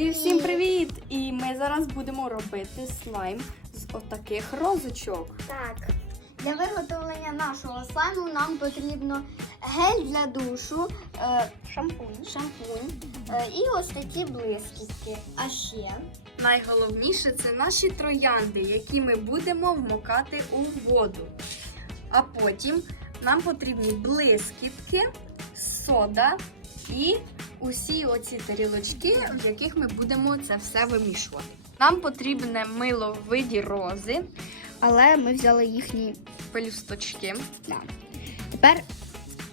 Друзі, всім привіт! І ми зараз будемо робити слайм з отаких розочок. Так. Для виготовлення нашого слайму нам потрібно гель для душу, е, шампунь, шампунь е, і ось такі блискітки. А ще Найголовніше це наші троянди, які ми будемо вмокати у воду. А потім нам потрібні блискітки, сода і усі оці тарілочки, в яких ми будемо це все вимішувати. Нам потрібне мило в виді рози, але ми взяли їхні. пелюсточки. Да. Тепер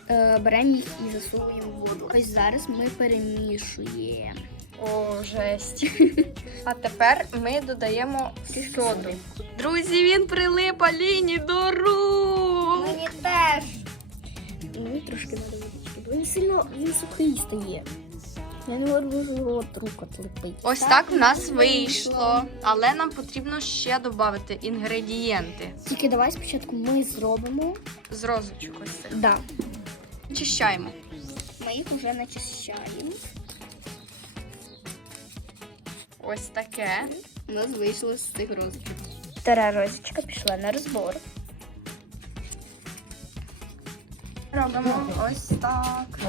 е, беремо їх і засовуємо в воду. Ось зараз ми перемішуємо. О, жесть. А тепер ми додаємо соду. Друзі, він прилип Аліні до рук. Мені теж. Мені трошки треба водички, бо він сильно він сухий стає. Я не можу його от рук отлепити. Ось так в нас вийшло. Але нам потрібно ще додати інгредієнти Тільки давай спочатку ми зробимо. з розочок. Ось цих. Да. Очищаємо. Ми їх вже начищаємо. Ось таке. У нас вийшло з цих розочок. Стара розочка пішла на розбор. Робимо ось так.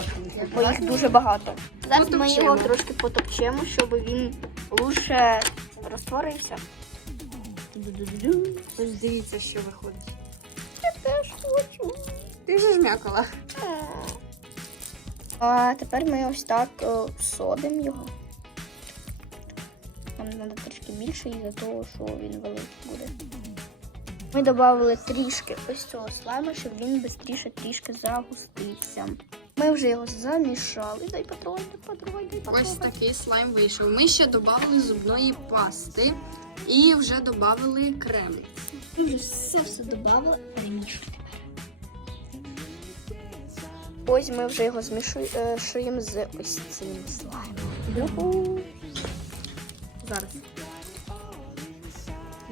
Бо їх дуже багато. Зараз ми Потопчемо. його трошки потопчемо, щоб він лучше розтворився. Ду-ду-ду-ду. Ось дивіться, що виходить. Я теж хочу. Ти вже жмякала. А тепер ми ось так е, содимо його. Нам треба трішки більше із-за того, що він великий буде. Ми додали трішки ось цього слайму, щоб він швидше трішки загустився. Ми вже його замішали. Дай потрогай, потрогай, дай потрогай. Ось такий слайм вийшов. Ми ще додали зубної пасти і вже додали крем. Ми вже все все додали, перемішуємо. Ось ми вже його змішуємо з ось цим слаймом. Зараз.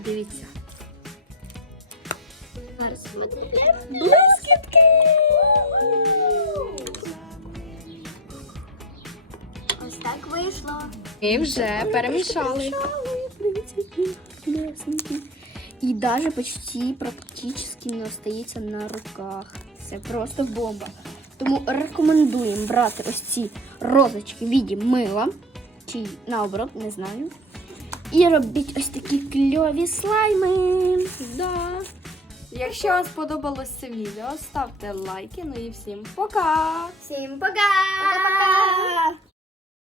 Дивіться. Зараз ми блискітки. Ось так вийшло. І вже перемішали. І даже почти практично не остається на руках. Це просто бомба. Тому рекомендуємо брати ось ці розочки в віді мила. Чи наоборот, не знаю. І робіть ось такі кльові слайми. Да. Якщо вам сподобалось це відео, ставте лайки. Ну і всім пока! Всім пока! Пока-пока!